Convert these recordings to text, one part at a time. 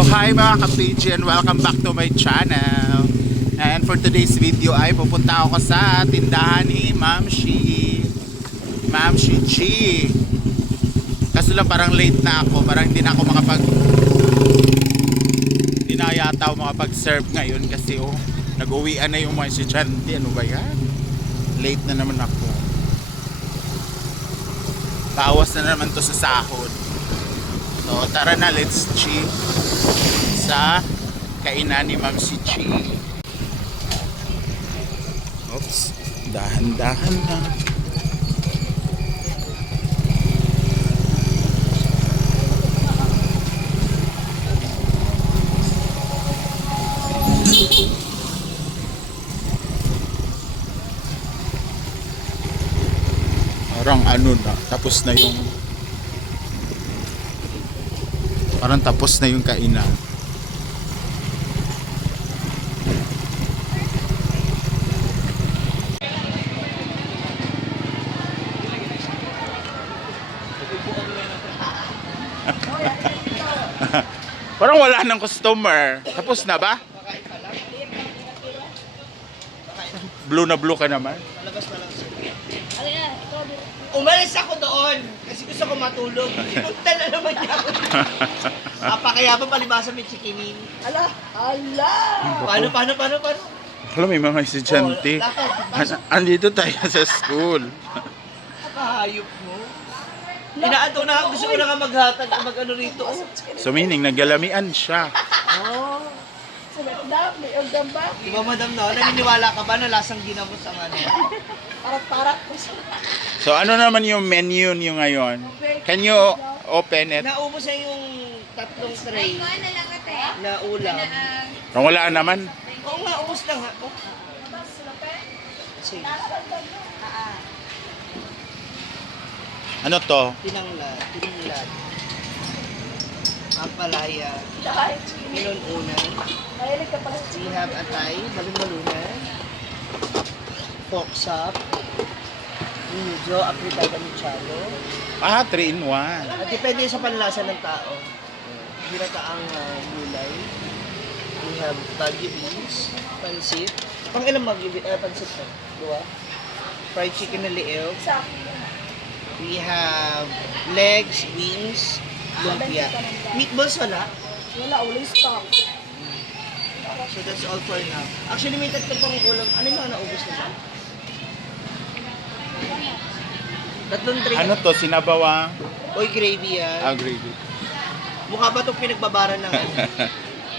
So hi mga ka-PG and welcome back to my channel. And for today's video ay pupunta ako sa tindahan ni Ma'am Shi G. Kaso lang parang late na ako, parang hindi na yata ako makapag-serve ngayon kasi nag-uwian na yung mga estudyante. Ano ba yan? Late na naman ako. Bawas na naman to sa sahod. So tara na, let's check sa kainan ni Ma'am Shi G. Oops, dahan-dahan na. Parang tapos na yung kainan. Parang wala ng customer. Tapos na ba? Blue na blue ka naman. Umalis ako doon kasi gusto ko matulog. Punta na naman niya ako. Kaya pa palibasa may chikinin. Ala! Paano? Alam, may mga estudyante. Andito tayo sa school. Nakahayop mo. Inaantok na ako. Gusto ko na nga maghatag mag-ano rito. So meaning, naggalamian siya. Oh. Di ba madam no? Naniniwala ka ba na lasang ginamos ang ano? Parak-parak. So ano naman yung menu niyo ngayon? Can you open it? Naubos na yung tatlong tray na ulam. Kung wala naman. Oo nga, ubos lang ha. Oh. Sige. Ano to? Tinanglad. Ampalaya. Inununan. We have atay, balon-balunan. Pork chop. Medyo apritada mechado. 3 in 1. At depende sa panlasa ng tao. Ginataang gulay. We have tagi beans, pansit. Pang ilang pansit to? 2. Fried chicken na lieg. We have legs, wings, lumpia. Meatballs wala? Wala, uling stock. So that's all for now. Actually may tatlo pang ulam. Ano yung mga naubos na ba? Tatlong drink. Ano to? Sinabawang? Oy, gravy yan. Gravy. Mukha ba itong pinagbabaran ng ano?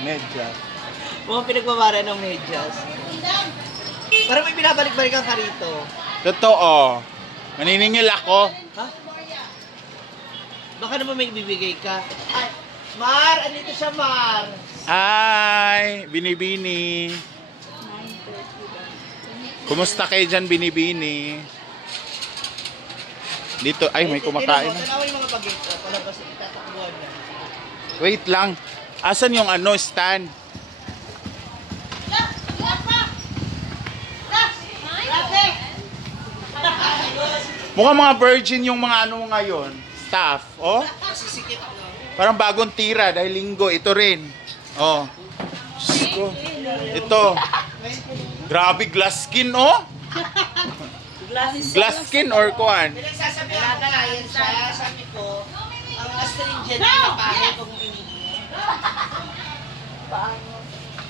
Medyas. Mukhang pinagbabaran ng medyas. Parang may pinabalik-balikan ka rito. Totoo. Maniningil ako. Ha? Baka naman may bibigay ka. Ay, Mar! Andito siya, Mar! Hi! Binibini. Kumusta kayo dyan, Binibini? Dito, ay may kumakain na. Tanawin yung mga bagito. Palabas, itatakbuhan na. Wait lang. Asan yung stand? Mukhang mga virgin yung mga ngayon. Staff, oh. Masisikip, no? Parang bagong tira dahil linggo. Ito rin. Oh. Diyos ko. Ito. Grabe, glass skin, oh. Glass skin or kuan? Pinagsasabihan ko na yan siya. Sabi ko, ang astringent na pangit kung inihin.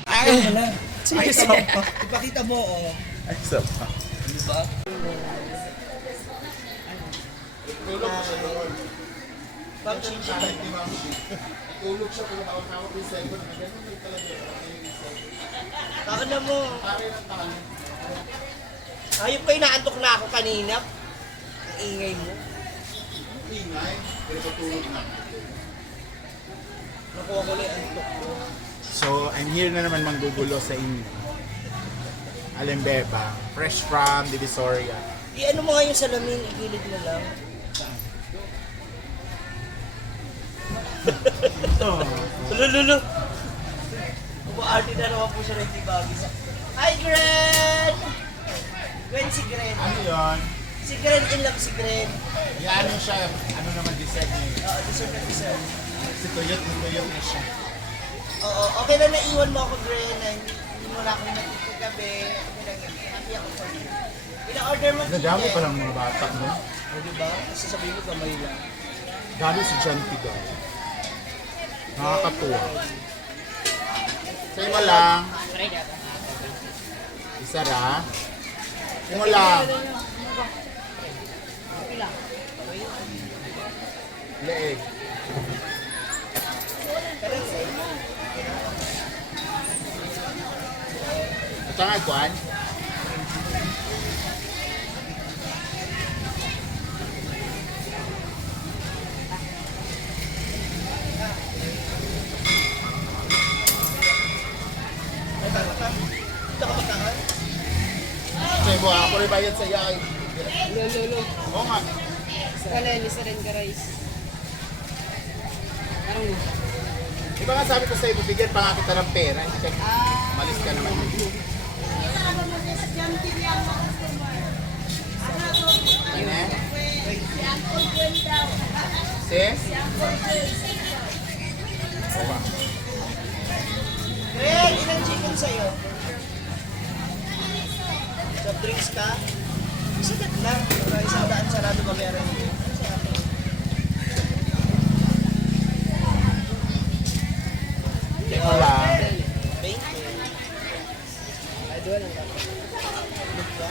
Ay, Ay, sopa. ipakita mo, oh. Ay, sopa. Diba? Ma'am Chichi. Tulog siya kung tawag-tawag yung cellphone. Ganun yung talaga. Taka na mo. Ayun pa, inaantok na ako kanina. Ang ingay mo. Ingay, pero patulog na. Nakuha ko na yung antok mo. So, I'm here na naman manggugulo sa inyo. Alembeba, fresh from Divisoria. I-ano mo nga yung salamin, igilid mo lang. Lululu. Umaarte na naman po siya ng tibagi. Hi, Gren! Gwen, si Gren. Ano yun? Si Gren, in love si Gren. Ano siya, ano naman deserve niya. Deserve na deserve. Si Tuyot na siya. Oo, okay lang naiwan mo ako, Gren. Hindi mo na ako natipag gabi. Okay lang yun. Happy ako for you. Ina-order mo Nadami chicken. pa lang mga bata, no? O, diba? Kasi sabihin mo kamay lang. Dami si John Pigal. Nakakatuwa. Sa'yo mo lang. Isa ra. Sa'yo mo lang. Leeg. Ito nga, Kwan. Ay, tama ka. Dito ka magkakan? Sa'yo mo, ako rin bayad sa yay. Lolo. Oo nga. Kaleli sa rin ka rice. Parang mo. Di ba nga sabi ko sa'yo, bibigyan pa nga kita ng pera. Hindi ka, malis ka naman. Ano eh? Sis? Oo ba? Gren, ilang chicken sa'yo? Soft drinks ka? Isagat lang. Para isang daan sarado ba meron yun? Ano sa akin? Sa'yo mo lang. 20. Ay, doon lang ka. Look ba?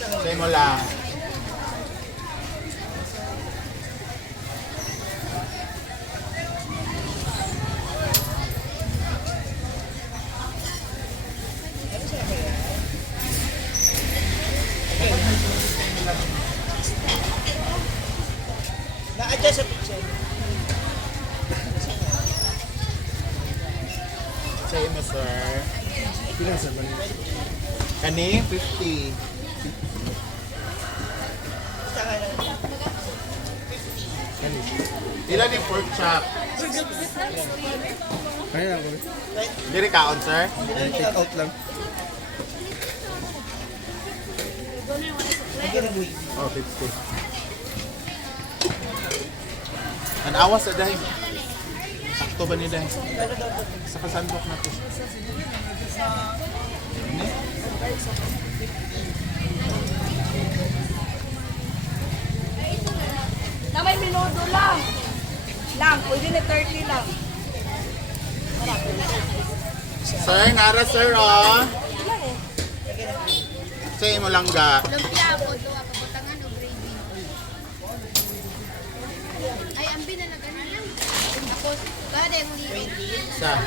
Sa'yo mo lang. Ano sa akin? Na-adjust sa picture. Sa'yo mo, sir. Bilang sa balik. Kani? 50. Saka lang. Kani? Ilan yung pork chop? Kaya ako. Diri kaon, sir? Take out lang. Nagkinabuhi. Oh, 50. Ang awas na dahil. Sakto ba ni dahil? Ano daw to? Sa kasandok na to. Na may minuto lang. Lang, pwede na 30 lang. Sir, nara sir, oh. Ilan eh? Sa'yo mo lang ga. Lumpia po to ako butangan o gravy. Ay ambi na nagana lang. Ako kada yung liwit. Sa.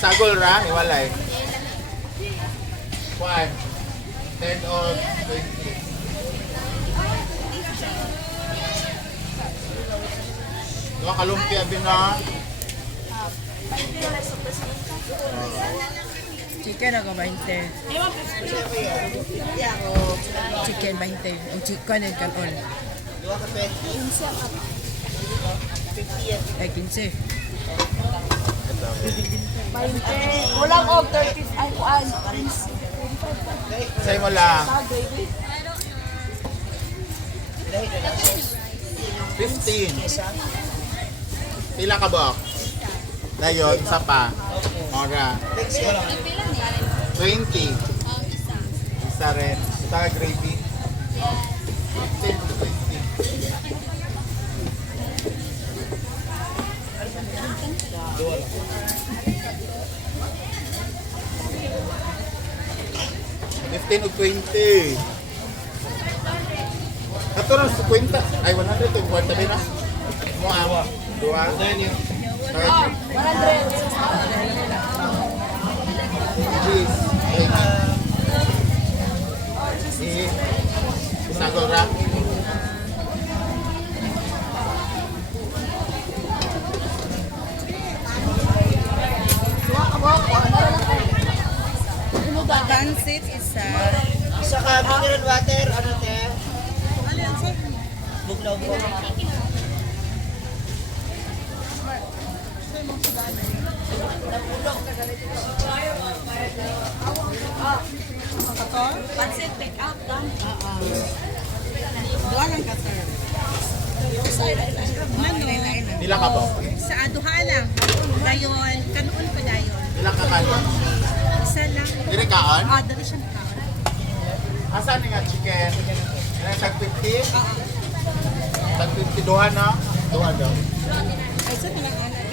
Sagol ra, iwalay. One. 10 or 20. Dua kalumpia bina. Chicken ako 20. Chicken 20. Ang chicken and kanon. Dua ka 20. 50 yan. Ay 15. 20. Kulang og 30. Ay, kuan. Sa'yo mo lang. Dahil na lang. 15. Isa. Pila ka box? Dayon, isa pa. Ora. Next year. 20. Isa rin. Isa gravy. 15 to 20. $15 o 20. Ito na, 50. Ay, 100 o 40 din ah. Mo awa. Dua. 30. 100. Cheese. Sagol ra. Pansit isa. Isa ka mineral water. Ano te? Bugnaw mo. Pansit, take out lang. Doon lang ka sir. Ilang ka po? Sa aduha lang. Dayon, kanuon pa dayon. Ilang ka kanon? Isa lang. Dire kaon? Dali siya kaon. Asan nga chicken? Tag 50? Tag 50 duha na? Duha daw. Ay, sa talang anak.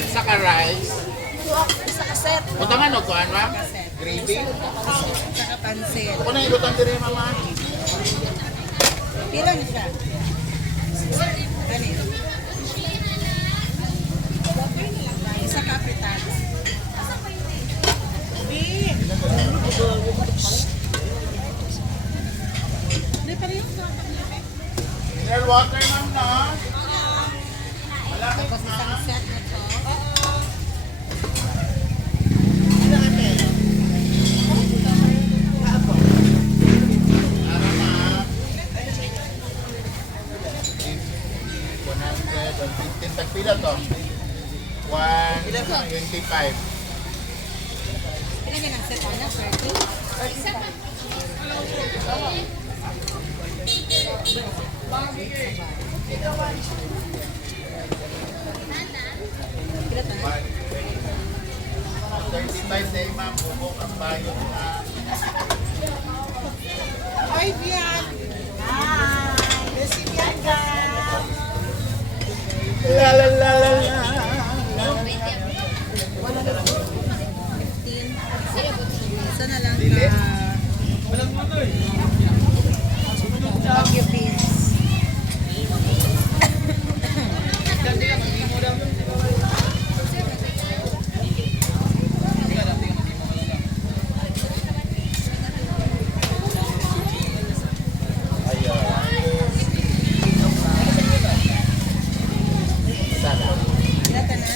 Isa ka rice. Isa ka set. Punta nga no, kuhan ma'am? Gravy? Saka pansit. Ako na ilutan dire mama. Pila ni siya? Ano yun? Isa ka fritada. Hindi pa rin yung Mineral water ma'am na. Wala ka tapos isang set na to. Para ma'am. 100, 115, tagpila to? 125. Pila niya ng set na? 30? Pila to na? 35 day ma'am, bubok ang bayo na. Ay, Bian! La la la la la. 15. Isa na lang Dili. ka. Baguio beans. Pila ka na?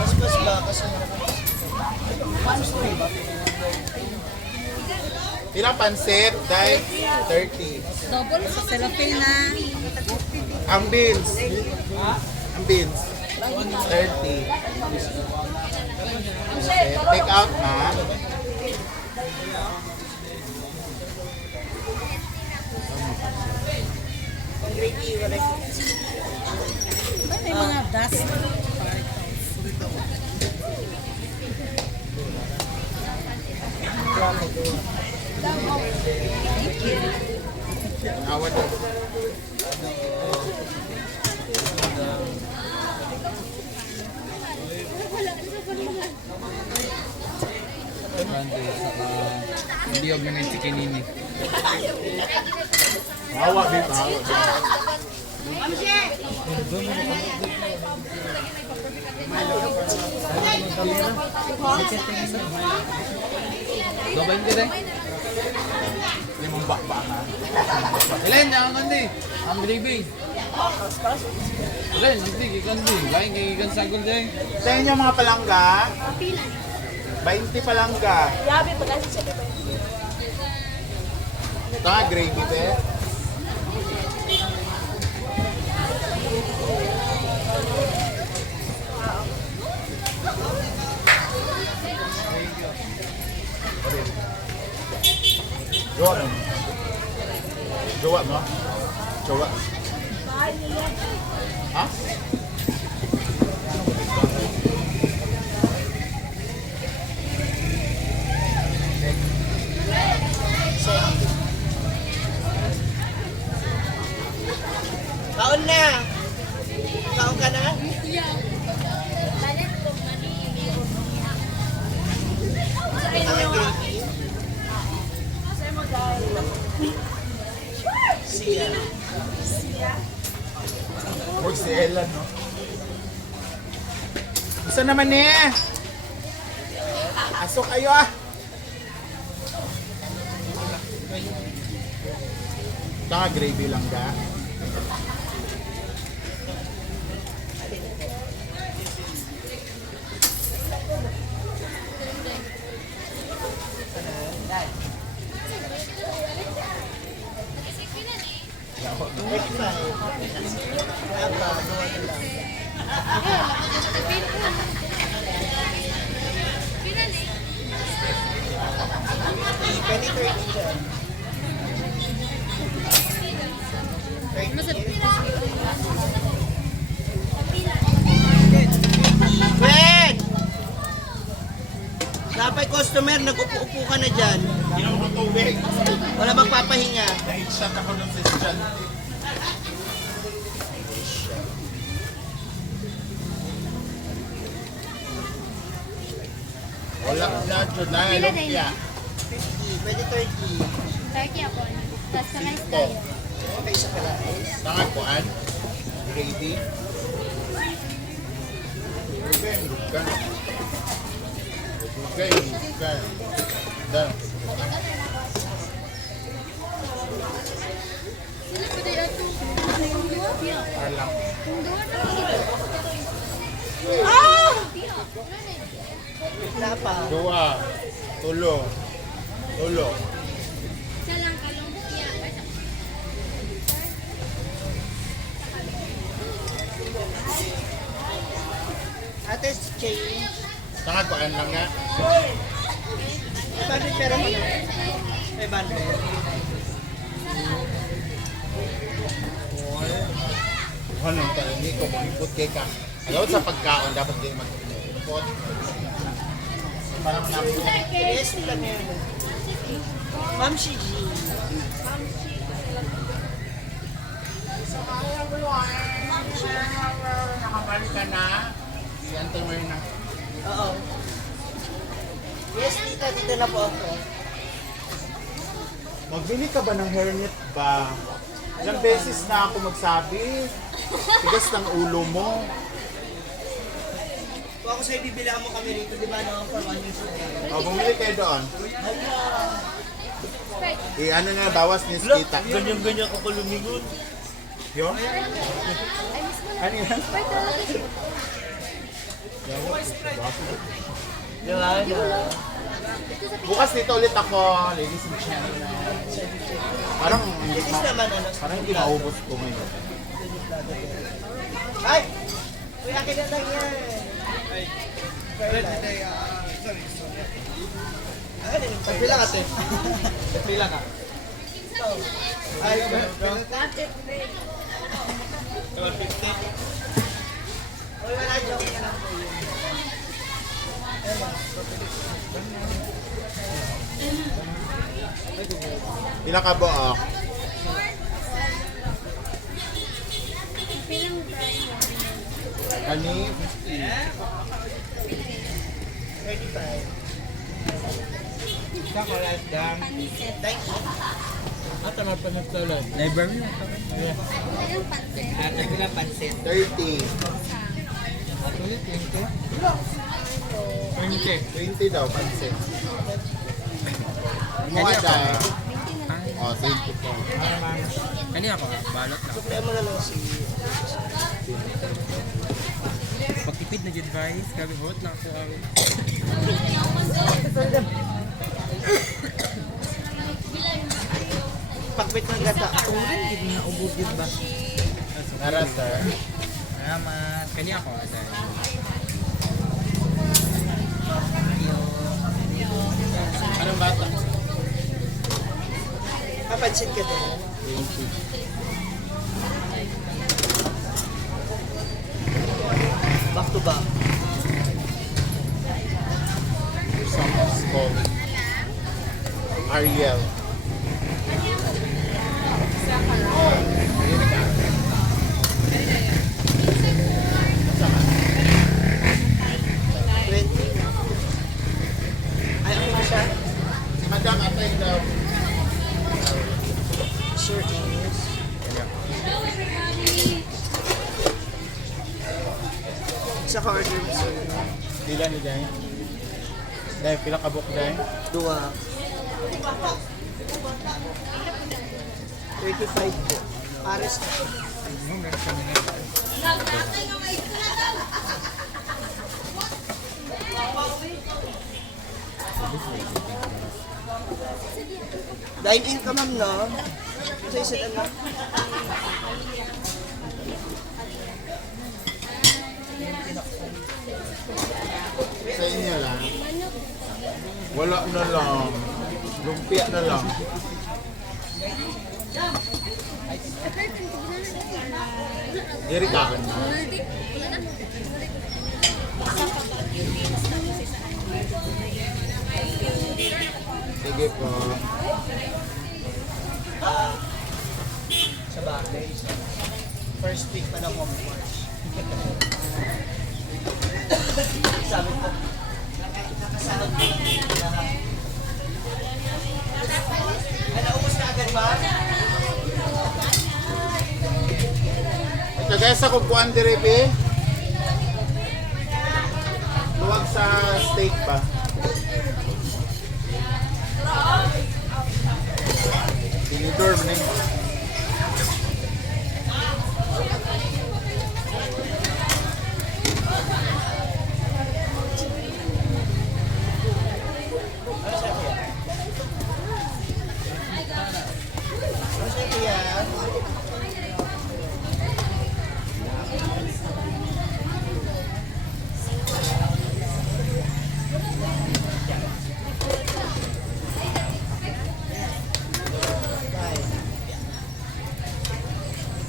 Mas ba kasi Ilang pansit? Dahil 30. Double sa cellophane na. Ang beans. Ang beans. 30. Take out na. May mga dust. Awad na. Liyog na ng chicken ini. Hawa dito. Hawa dito. Gabayin ka rin. Limang bakba ha. Ilan, ang kandi. Ang gravy. Ilan, hindi, ikan din. Lain kay ikan sagol din. Sa inyo mga palangga. 20 palangga. Yabi, pag-asi siya diba? Ito nga, gravy be. Jowa mo. Jowa mo. Jowa. Ha? kaon na. Kaon ka na? Huwag si Ella, no? Gusto naman eh. Asok kayo ah. Ito nga, gravy lang ka. Apay customer, nag-upo-upo ka na dyan. Inom ko tubig. Wala magpapahinga. Dahil shot ako ng session. Wala na dyan na. Pila din Lumpia. 50, pwede 30. 30 ako. Tapos sa rice Ito. tayo. Okay, sa kalais. Tangan ko an. Ready? Okay, luka. Okay, luka. Dan. Sila pa tayo ito. Alam. Wala pa. Dua. Tulo. Tulo. Isa lang kalong siya. Ate, change. Tangan ko an lang nga. 500 pera mo na. 500. Ano yung tayo? Hindi ko mag-input kay ka. Alam sa pagkaon, dapat din mag-input. Para manapos. Yes, nila meron. Ma'am Shiji. Nakabalik ka na. Iantay mo yun na. Oo. Yes, tita, dito na po ako. Magbili ka ba ng hairnet ba? Ilang beses na ako magsabi. Tigas ng ulo mo. Kung ako sa'yo, bibilahan mo kami rito, di ba, no? For 1 year old. O, bumili kayo doon. Ano na, bawas ni kita. Ganyan-ganyan ako lumingon. Yun? Ano yan? Di ba? Bukas dito ulit ako, ladies and gentlemen. Parang hindi, Yes naman, ano? parang hindi maubos ko ngayon. Ay! Uy, akin na lang yan. Pagpila ka, te. Pagpila ka. Ay, Uy, wala, joke na lang po yun. Pila ka ba ah? Kani? 35. Chocolate dang. Thank you. At ano pa nagtalon? Library na ito. Ilang pansin? At pila pansit. 30. At ulit, 20. 20. 20 daw, pansin. Mga dahil. O, 20 po. Kani ako, balot lang. Kaya mo na lang si... Pagtipid na advice, grabe hot lang ako kami. Pagbit ng gata. Turin, hindi na ubod yun ba? Nara, sir. Salamat. Kani ako, dahil. Anong bata? Kapansin ka din. 20. Back to back. Someone's calling. Ariel. Ay, okay na siya? Madam, atay daw. Sure is. Isa ka order mo sir. Pila ni Day? Day, pila ka book, Day? Dua. 35 po. Pares na. Dine-in ka ma'am, no? Sa isa lang na. Sa inyo lang. Wala na lang. Lumpia na lang. Diri ka ka na. Sige po. Sa bagay. First week pa lang of March. Sabi ko, nakasahod ko lahat. Ay, naubos na agad ba? Ito guys, ako po ang diribi. Luwag sa steak pa. Tinidor mo na yun. Ano siya kuya?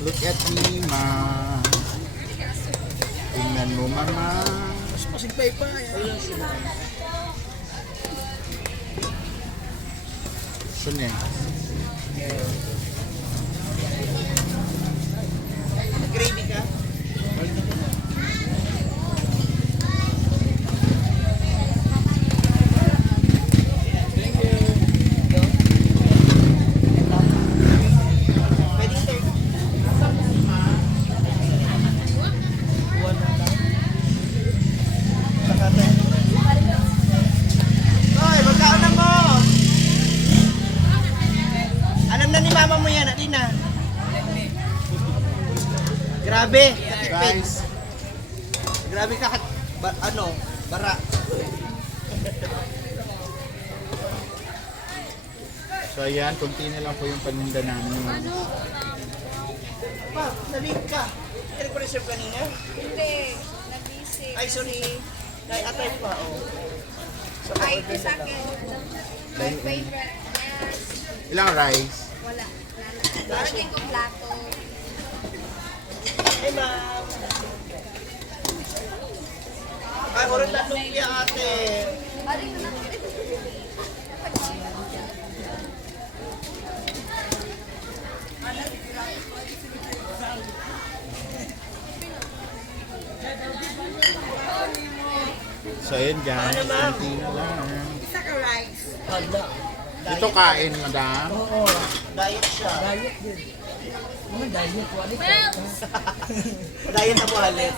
Look at me, ma. Tingnan mo, mama. Masigpay pa. Saan yan? Gravy ka? Pwedeng 30. Buwan na lang. Saka 30. Hoy, magkaunan mo! Alam na ni mama mo yan, di na. Grabe, katipid. Guys, Grabe ka, bara. so ayan, konti na lang po yung paninda namin. Pa, nalip ka. Hindi ko reserve kanina. Hindi. Nabisi. Ay, sorry. Atay pa, oh. So, Ay, order ito sa na lang. akin. My favorite. Yes. Ilang rice? Wala. Lagyan ko plato. Hey, ma'am. Ay, oras na lumpia, ate. Ari na lang. So ayan guys, konti na lang. Isa ka rice. Hala. Ito kain, madam. Oo, diet siya. Diet na po halit.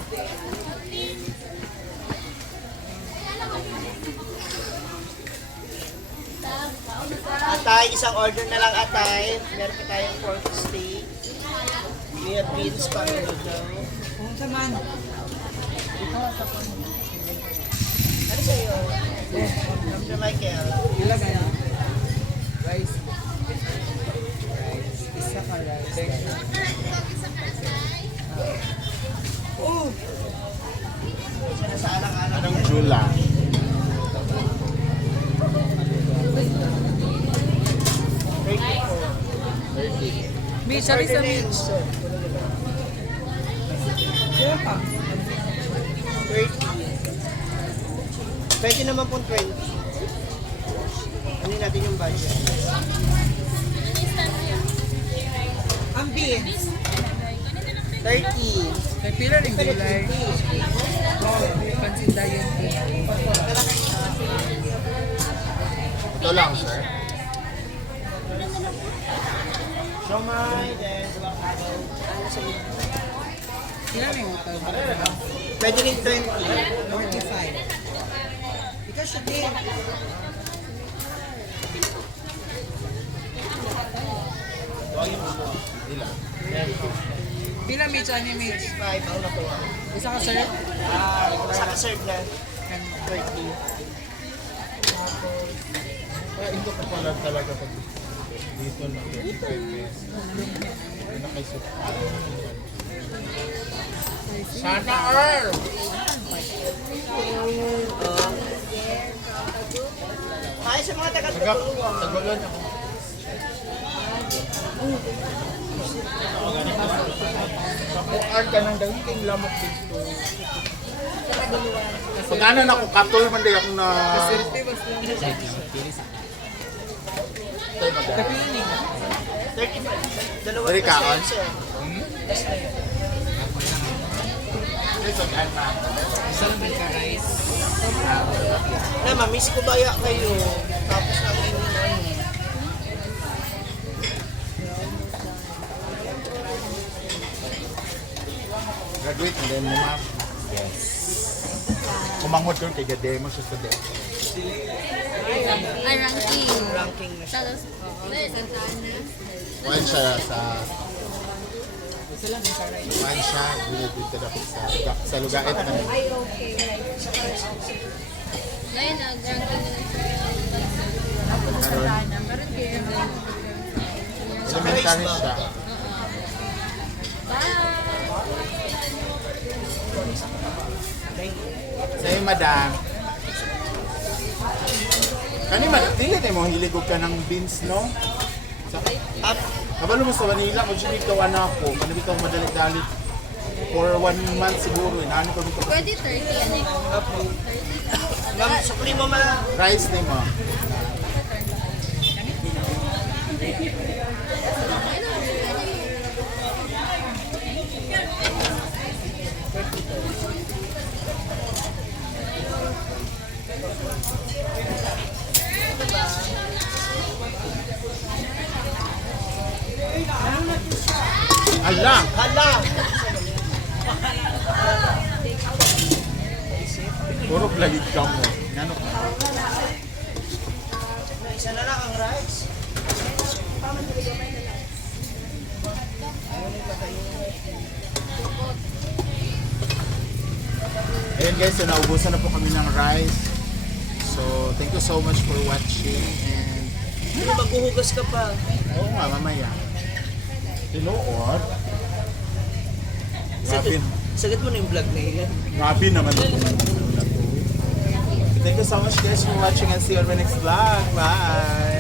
Atay, isang order na lang atay. Meron pa tayong pork steak. We have beans pa meron daw. Ano sa'yo? From the Michael. Isa na sa alang-alang. Anong jula? 34. May sabi sa Order na yun, sir. 30. Pwede naman pong 20. Ano natin yung budget? Ang beans. 30. May pila rin gulay. Pansin dayon. Ito lang, sir. Siomay, then avocado. Ano sa iyo? Pila rin utang. Pwede rin 20. 45. Ikaw siya din. Pila Mitch, ano yung Mitch? 5 ang nakuha. Isa ka sir? Saka serve na. 30. Kaya ito ka pala talaga pag dito na 25 pesos. Ano na kay soup? Sana Earl! Ay, sa mga taga-tutulungan. Tagulan ako. Kapuan ka ng daging lamok dito. Pagkanan ako, katol man din ako na... Tayo madam. 35. Dalawa Dari plus kaon? yan, sir. Plus na yun. Please, okay, ma'am. Isang ka rice. Na, mamiss ko baya kayo. Tapos ang inyong ano. Graduate na din mo, ma'am. Yes. Kumangod doon, kaya demo siya sa demo. Ay, ranking. Ranking na siya. Tapos, Santana. Kuhan siya sa... Kuhan siya, dito dapat sa lugait na. Ngayon, nag-ranking na lang siya. Elementary siya. Sa'yo, madam. Kani dili na mo hiligog ka ng beans, no? Up. Kabalo mo sa Manila, kung sinig ka anak ko, kanabi kang madalit-dalit for 1 month siguro, inaano ko dito. Pwede 30 yan eh. Up. Ma'am, sukli mo ma. Rice na mo. Ala! Hala! Puro blagig ka mo. Ano ka? Isa na lang ang rice. Ayun guys, so naubusan na po kami ng rice. So, thank you so much for watching and Maghuhugas ka pa. oo nga, mamaya. Tinuod. Grabe, Sagad mo na yung vlog na yun. grabe naman ito. Thank you so much guys for watching and see you on my next vlog. Bye!